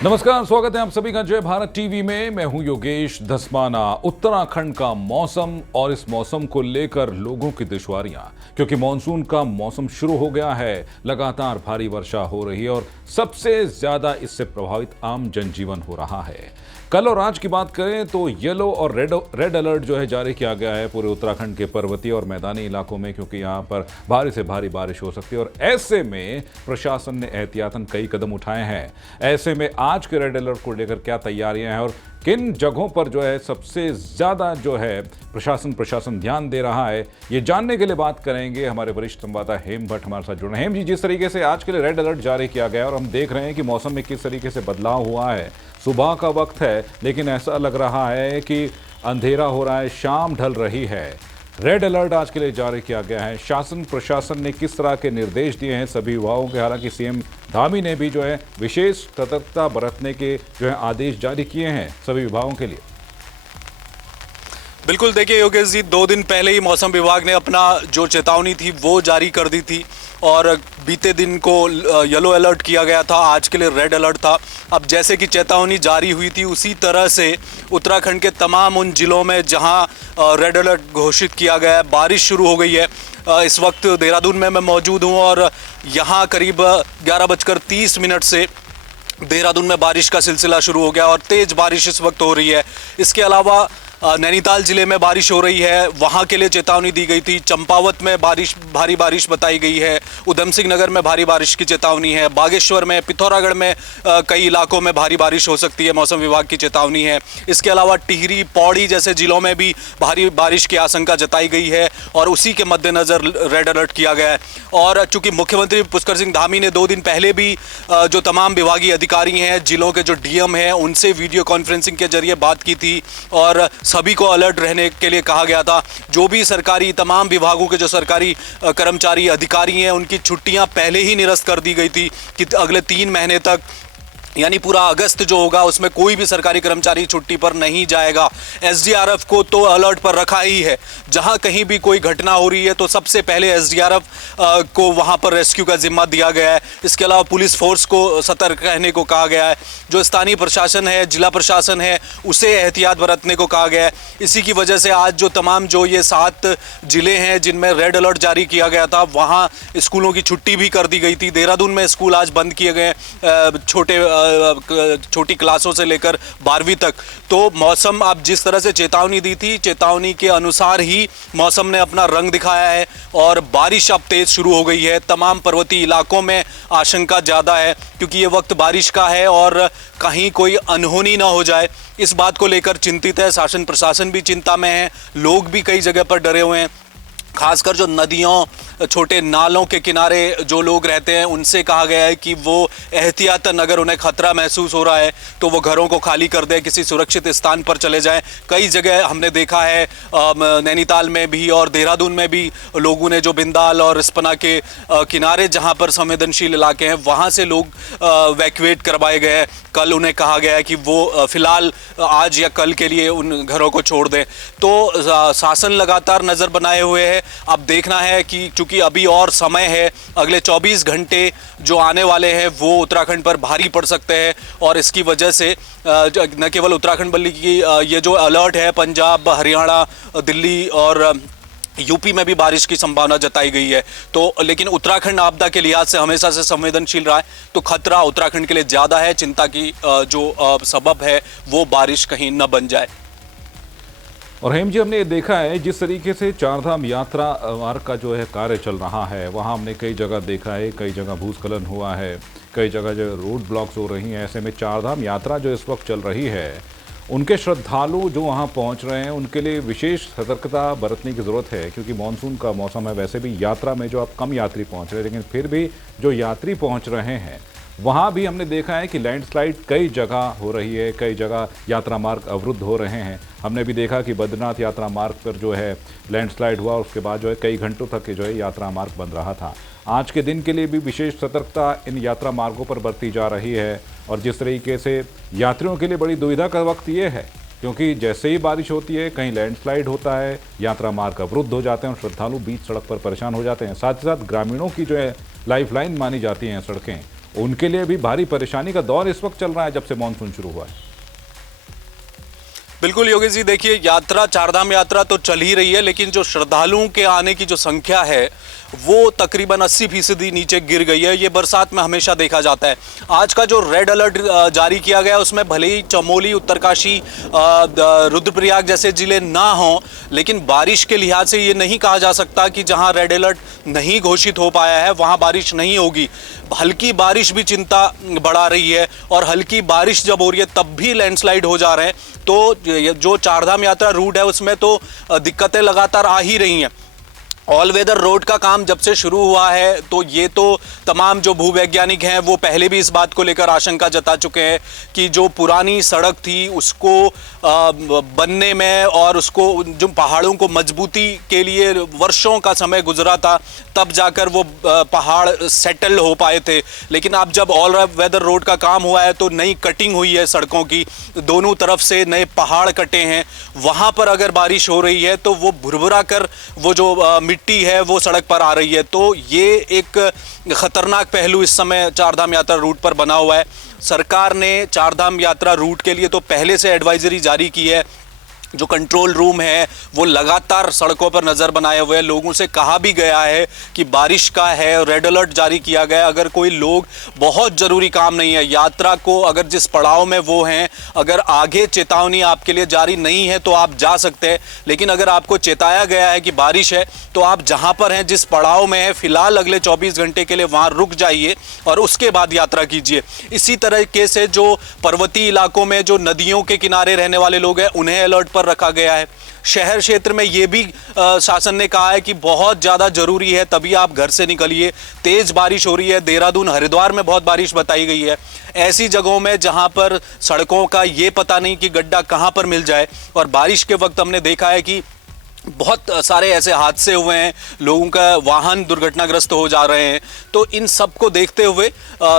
नमस्कार, स्वागत है आप सभी का जय भारत टीवी में। मैं हूं योगेश धस्माना। उत्तराखंड का मौसम और इस मौसम को लेकर लोगों की दुश्वारियां, क्योंकि मानसून का मौसम शुरू हो गया है। लगातार भारी वर्षा हो रही है और सबसे ज्यादा इससे प्रभावित आम जनजीवन हो रहा है। कल और आज की बात करें तो येलो और रेड अलर्ट जो है जारी किया गया है पूरे उत्तराखंड के पर्वतीय और मैदानी इलाकों में, क्योंकि यहां पर भारी से भारी बारिश हो सकती है और ऐसे में प्रशासन ने एहतियातन कई कदम उठाए हैं। ऐसे में आज के रेड अलर्ट को लेकर क्या तैयारियां हैं और किन जगहों पर जो है सबसे ज्यादा जो है प्रशासन ध्यान दे रहा है, ये जानने के लिए बात करेंगे। हमारे वरिष्ठ संवाददाता हेम भट्ट हमारे साथ जुड़े हैं। हेम जी, जिस तरीके से आज के लिए रेड अलर्ट जारी किया गया और हम देख रहे हैं कि मौसम में किस तरीके से बदलाव हुआ है। सुबह का वक्त है लेकिन ऐसा लग रहा है कि अंधेरा हो रहा है, शाम ढल रही है। रेड अलर्ट आज के लिए जारी किया गया है। शासन प्रशासन ने किस तरह के निर्देश दिए हैं सभी विभागों के? हालांकि सीएम धामी ने भी जो है विशेष सतर्कता बरतने के जो है आदेश जारी किए हैं सभी विभागों के लिए। बिल्कुल, देखिए योगेश जी, 2 दिन पहले ही मौसम विभाग ने अपना जो चेतावनी थी वो जारी कर दी थी और बीते दिन को येलो अलर्ट किया गया था, आज के लिए रेड अलर्ट था। अब जैसे कि चेतावनी जारी हुई थी उसी तरह से उत्तराखंड के तमाम उन जिलों में जहां रेड अलर्ट घोषित किया गया है, बारिश शुरू हो गई है। इस वक्त देहरादून में मैं मौजूद हूं और यहाँ करीब 11:30 से देहरादून में बारिश का सिलसिला शुरू हो गया और तेज़ बारिश इस वक्त हो रही है। इसके अलावा नैनीताल जिले में बारिश हो रही है, वहाँ के लिए चेतावनी दी गई थी। चंपावत में भारी बारिश बताई गई है। उधम सिंह नगर में भारी बारिश की चेतावनी है। बागेश्वर में, पिथौरागढ़ में कई इलाकों में भारी बारिश हो सकती है, मौसम विभाग की चेतावनी है। इसके अलावा टिहरी, पौड़ी जैसे जिलों में भी भारी बारिश की आशंका जताई गई है और उसी के मद्देनज़र रेड अलर्ट किया गया है। और चूंकि मुख्यमंत्री पुष्कर सिंह धामी ने 2 दिन पहले भी जो तमाम विभागीय अधिकारी हैं, जिलों के जो डीएम हैं, उनसे वीडियो कॉन्फ्रेंसिंग के जरिए बात की थी और सभी को अलर्ट रहने के लिए कहा गया था। जो भी सरकारी तमाम विभागों के जो सरकारी कर्मचारी अधिकारी हैं, उनकी छुट्टियां पहले ही निरस्त कर दी गई थी कि अगले 3 महीने तक, यानी पूरा अगस्त जो होगा उसमें कोई भी सरकारी कर्मचारी छुट्टी पर नहीं जाएगा। एसडीआरएफ को तो अलर्ट पर रखा ही है। जहां कहीं भी कोई घटना हो रही है तो सबसे पहले एसडीआरएफ को वहां पर रेस्क्यू का जिम्मा दिया गया है। इसके अलावा पुलिस फोर्स को सतर्क रहने को कहा गया है। जो स्थानीय प्रशासन है, जिला प्रशासन है, उसे एहतियात बरतने को कहा गया है। इसी की वजह से आज जो तमाम जो ये 7 जिले हैं जिनमें रेड अलर्ट जारी किया गया था, वहाँ स्कूलों की छुट्टी भी कर दी गई थी। देहरादून में स्कूल आज बंद किए गए, छोटी क्लासों से लेकर 12वीं तक। तो मौसम, अब जिस तरह से चेतावनी दी थी, चेतावनी के अनुसार ही मौसम ने अपना रंग दिखाया है और बारिश अब तेज शुरू हो गई है। तमाम पर्वतीय इलाकों में आशंका ज़्यादा है क्योंकि ये वक्त बारिश का है और कहीं कोई अनहोनी ना हो जाए, इस बात को लेकर चिंतित है। शासन प्रशासन भी चिंता में है, लोग भी कई जगह पर डरे हुए हैं। खासकर जो नदियों, छोटे नालों के किनारे जो लोग रहते हैं, उनसे कहा गया है कि वो एहतियातन, अगर उन्हें खतरा महसूस हो रहा है तो वो घरों को खाली कर दें, किसी सुरक्षित स्थान पर चले जाएं। कई जगह हमने देखा है, नैनीताल में भी और देहरादून में भी लोगों ने जो बिंदाल और रिस्पना के किनारे जहां पर संवेदनशील इलाके हैं, वहां से लोग वैक्यूएट करवाए गए हैं। कल उन्हें कहा गया है कि वो फिलहाल आज या कल के लिए उन घरों को छोड़ दें। तो शासन लगातार नज़र बनाए हुए है। अब देखना है कि चूंकि अभी और समय है, अगले 24 घंटे जो आने वाले हैं वो उत्तराखंड पर भारी पड़ सकते हैं और इसकी वजह से न केवल उत्तराखंड बल्कि ये जो अलर्ट है, पंजाब, हरियाणा, दिल्ली और यूपी में भी बारिश की संभावना जताई गई है। तो लेकिन उत्तराखंड आपदा के लिहाज से हमेशा से संवेदनशील रहा है, तो खतरा उत्तराखंड के लिए ज़्यादा है। चिंता की जो सबब है वो बारिश कहीं न बन जाए। और हेम जी, हमने ये देखा है जिस तरीके से चारधाम यात्रा मार्ग का जो है कार्य चल रहा है, वहाँ हमने कई जगह देखा है, कई जगह भूस्खलन हुआ है, कई जगह जो रोड ब्लॉक्स हो रही हैं। ऐसे में चारधाम यात्रा जो इस वक्त चल रही है, उनके श्रद्धालु जो वहाँ पहुँच रहे हैं उनके लिए विशेष सतर्कता बरतने की ज़रूरत है, क्योंकि मानसून का मौसम है। वैसे भी यात्रा में जो अब कम यात्री पहुँच रहे हैं, लेकिन फिर भी जो यात्री पहुँच रहे हैं वहाँ भी हमने देखा है कि लैंडस्लाइड कई जगह हो रही है, कई जगह यात्रा मार्ग अवरुद्ध हो रहे हैं। हमने भी देखा कि बद्रीनाथ यात्रा मार्ग पर जो है लैंडस्लाइड हुआ, उसके बाद जो है कई घंटों तक जो है यात्रा मार्ग बंद रहा था। आज के दिन के लिए भी विशेष सतर्कता इन यात्रा मार्गों पर बरती जा रही है और जिस तरीके से यात्रियों के लिए बड़ी दुविधा का वक्त ये है, क्योंकि जैसे ही बारिश होती है कहीं लैंडस्लाइड होता है, यात्रा मार्ग अवरुद्ध हो जाते हैं और श्रद्धालु बीच सड़क पर परेशान हो जाते हैं। साथ ही साथ ग्रामीणों की जो है लाइफलाइन मानी जाती हैं सड़कें, उनके लिए भी भारी परेशानी का दौर इस वक्त चल रहा है जब से मानसून शुरू हुआ है। बिल्कुल योगेश जी, देखिए यात्रा, चारधाम यात्रा तो चल ही रही है, लेकिन जो श्रद्धालुओं के आने की जो संख्या है वो तकरीबन 80% नीचे गिर गई है। ये बरसात में हमेशा देखा जाता है। आज का जो रेड अलर्ट जारी किया गया उसमें भले ही चमोली, उत्तरकाशी, रुद्रप्रयाग जैसे जिले ना हों, लेकिन बारिश के लिहाज से ये नहीं कहा जा सकता कि जहां रेड अलर्ट नहीं घोषित हो पाया है वहां बारिश नहीं होगी। हल्की बारिश भी चिंता बढ़ा रही है, और हल्की बारिश जब हो रही है तब भी लैंडस्लाइड हो जा रहे हैं। तो जो चारधाम यात्रा रूट है उसमें तो दिक्कतें लगातार आ ही रही हैं। ऑल वेदर रोड का काम जब से शुरू हुआ है तो ये तो तमाम जो भूवैज्ञानिक हैं वो पहले भी इस बात को लेकर आशंका जता चुके हैं कि जो पुरानी सड़क थी उसको बनने में और उसको जो पहाड़ों को मजबूती के लिए वर्षों का समय गुजरा था, तब जाकर वो पहाड़ सेटल हो पाए थे। लेकिन अब जब ऑल वेदर रोड का काम हुआ है तो नई कटिंग हुई है सड़कों की, दोनों तरफ से नए पहाड़ कटे हैं, वहाँ पर अगर बारिश हो रही है तो वो भुरभुरा कर वो जो मिट्टी है वो सड़क पर आ रही है। तो ये एक खतरनाक पहलू इस समय चारधाम यात्रा रूट पर बना हुआ है। सरकार ने चारधाम यात्रा रूट के लिए तो पहले से एडवाइजरी जारी की है। जो कंट्रोल रूम है वो लगातार सड़कों पर नज़र बनाए हुए हैं। लोगों से कहा भी गया है कि बारिश का है, रेड अलर्ट जारी किया गया है। अगर कोई लोग बहुत ज़रूरी काम नहीं है, यात्रा को अगर जिस पड़ाव में वो हैं, अगर आगे चेतावनी आपके लिए जारी नहीं है तो आप जा सकते हैं। लेकिन अगर आपको चेताया गया है कि बारिश है तो आप जहां पर हैं, जिस पड़ाव में है, फिलहाल अगले 24 घंटे के लिए वहां रुक जाइए और उसके बाद यात्रा कीजिए। इसी तरीके से जो पर्वतीय इलाकों में जो नदियों के किनारे रहने वाले लोग हैं उन्हें अलर्ट पर रखा गया है। शहर क्षेत्र में यह भी शासन ने कहा है कि बहुत ज़्यादा जरूरी है तभी आप घर से निकलिए। तेज बारिश हो रही है, देहरादून, हरिद्वार में बहुत बारिश बताई गई है। ऐसी जगहों में जहां पर सड़कों का ये पता नहीं कि गड्ढा कहां पर मिल जाए, और बारिश के वक्त हमने देखा है कि बहुत सारे ऐसे हादसे हुए हैं, लोगों का वाहन दुर्घटनाग्रस्त हो जा रहे हैं। तो इन सब को देखते हुए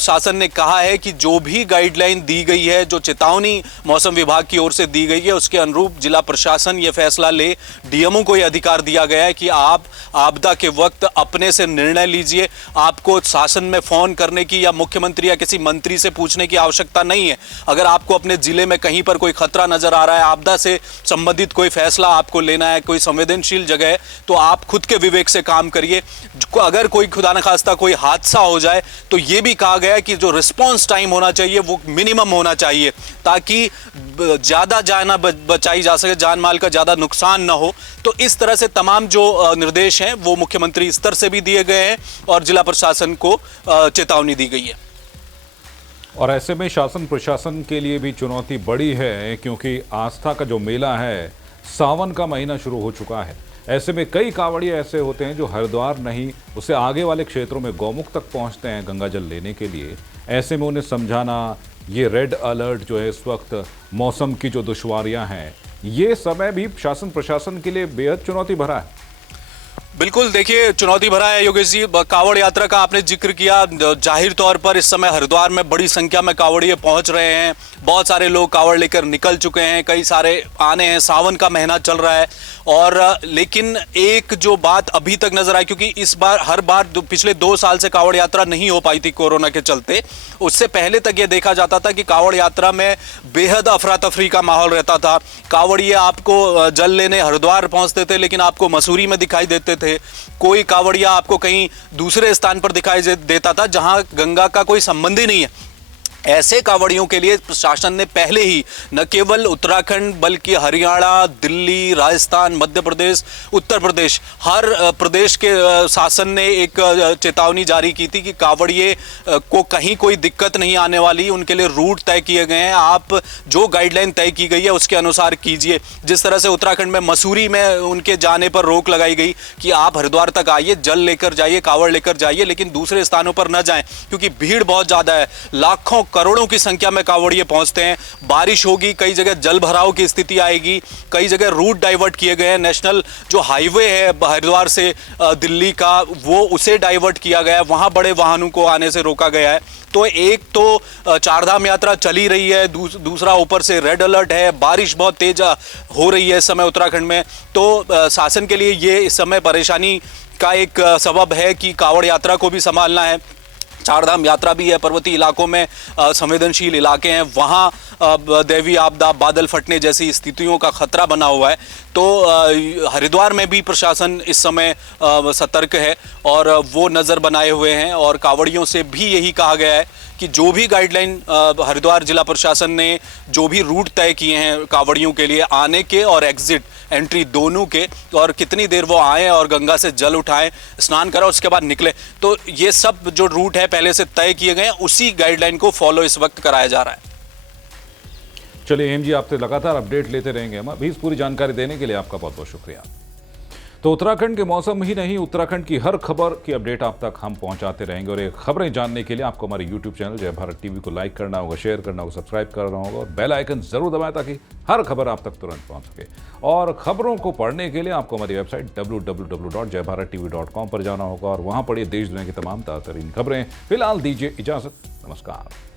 शासन ने कहा है कि जो भी गाइडलाइन दी गई है, जो चेतावनी मौसम विभाग की ओर से दी गई है, उसके अनुरूप जिला प्रशासन ये फैसला ले। डीएमओ को यह अधिकार दिया गया है कि आप आपदा के वक्त अपने से निर्णय लीजिए। आपको शासन में फ़ोन करने की या मुख्यमंत्री या किसी मंत्री से पूछने की आवश्यकता नहीं है। अगर आपको अपने ज़िले में कहीं पर कोई खतरा नज़र आ रहा है, आपदा से संबंधित कोई फैसला आपको लेना है, कोई संवेदनशील जगह है, तो आप खुद के विवेक से काम करिए। अगर कोई खुदा न खास्ता कोई हादसा हो जाए तो यह भी कहा गया है कि जो रिस्पांस टाइम होना चाहिए वो मिनिमम होना चाहिए, ताकि ज़्यादा जान बचाई जा सके, जान माल का ज़्यादा नुकसान ना हो। तो इस तरह से तमाम जो निर्देश हैं वो मुख्यमंत्री स्तर से भी दिए गए हैं और जिला प्रशासन को चेतावनी दी गई है। और ऐसे में शासन प्रशासन के लिए भी चुनौती बड़ी है, क्योंकि आस्था का जो मेला है, सावन का महीना शुरू हो चुका है। ऐसे में कई कांवड़िए ऐसे होते हैं जो हरिद्वार नहीं, उससे आगे वाले क्षेत्रों में गौमुख तक पहुंचते हैं गंगा जल लेने के लिए। ऐसे में उन्हें समझाना, ये रेड अलर्ट जो है इस वक्त, मौसम की जो दुश्वारियां हैं, ये समय भी शासन प्रशासन के लिए बेहद चुनौती भरा है। बिल्कुल, देखिए चुनौती भरा है योगेश जी। कांवड़ यात्रा का आपने जिक्र किया, जाहिर तौर पर इस समय हरिद्वार में बड़ी संख्या में कांवड़िए पहुंच रहे हैं। बहुत सारे लोग कांवड़ लेकर निकल चुके हैं, कई सारे आने हैं, सावन का महीना चल रहा है। और लेकिन एक जो बात अभी तक नजर आई, क्योंकि इस बार हर बार पिछले 2 साल से कांवड़ यात्रा नहीं हो पाई थी कोरोना के चलते। उससे पहले तक ये देखा जाता था कि कांवड़ यात्रा में बेहद अफरा तफरी का माहौल रहता था। कांवड़िए आपको जल लेने हरिद्वार पहुंचते थे लेकिन आपको मसूरी में दिखाई देते थे। कोई कांवड़िया आपको कहीं दूसरे स्थान पर दिखाई देता था जहां गंगा का कोई संबंध ही नहीं है। ऐसे कांवड़ियों के लिए प्रशासन ने पहले ही न केवल उत्तराखंड बल्कि हरियाणा, दिल्ली, राजस्थान, मध्य प्रदेश, उत्तर प्रदेश, हर प्रदेश के शासन ने एक चेतावनी जारी की थी कि कांवड़िए को कहीं कोई दिक्कत नहीं आने वाली। उनके लिए रूट तय किए गए हैं, आप जो गाइडलाइन तय की गई है उसके अनुसार कीजिए। जिस तरह से उत्तराखंड में मसूरी में उनके जाने पर रोक लगाई गई कि आप हरिद्वार तक आइए, जल लेकर जाइए, कांवड़ लेकर जाइए, लेकिन दूसरे स्थानों पर न जाएं क्योंकि भीड़ बहुत ज़्यादा है। लाखों करोड़ों की संख्या में कांवड़िए पहुंचते हैं। बारिश होगी, कई जगह जल भराव की स्थिति आएगी, कई जगह रूट डाइवर्ट किए गए हैं। नेशनल जो हाईवे है हरिद्वार से दिल्ली का, वो उसे डाइवर्ट किया गया है, वहां बड़े वाहनों को आने से रोका गया है। तो एक तो चारधाम यात्रा चली रही है, दूसरा ऊपर से रेड अलर्ट है, बारिश बहुत तेज हो रही है इस समय उत्तराखंड में। तो शासन के लिए ये इस समय परेशानी का एक सबब है कि कांवड़ यात्रा को भी संभालना है, चारधाम यात्रा भी है, पर्वतीय इलाकों में संवेदनशील इलाके हैं, वहाँ दैवीय आपदा, बादल फटने जैसी स्थितियों का खतरा बना हुआ है। तो हरिद्वार में भी प्रशासन इस समय सतर्क है और वो नज़र बनाए हुए हैं और कांवड़ियों से भी यही कहा गया है कि जो भी गाइडलाइन हरिद्वार जिला प्रशासन ने जो भी रूट तय किए हैं कांवड़ियों के लिए आने के और एग्जिट एंट्री दोनों के, और कितनी देर वो आए और गंगा से जल उठाएं, स्नान करें, उसके बाद निकले, तो ये सब जो रूट है पहले से तय किए गए हैं, उसी गाइडलाइन को फॉलो इस वक्त कराया जा रहा है। चलिए हेम जी, आपसे लगातार अपडेट लेते रहेंगे हम। अभी इस पूरी जानकारी देने के लिए आपका बहुत बहुत शुक्रिया। तो उत्तराखंड के मौसम ही नहीं, उत्तराखंड की हर खबर की अपडेट आप तक हम पहुंचाते रहेंगे। और ये खबरें जानने के लिए आपको हमारे यूट्यूब चैनल जय भारत टीवी को लाइक करना होगा, शेयर करना होगा, सब्सक्राइब करना होगा और बेल आइकन जरूर दबाएं ताकि हर खबर आप तक तुरंत पहुंच सके। और खबरों को पढ़ने के लिए आपको हमारी वेबसाइट www.jaybharattv.com पर जाना होगा और वहां पढ़िए देश दुनिया की तमाम ताज़ा खबरें। फिलहाल दीजिए इजाजत, नमस्कार।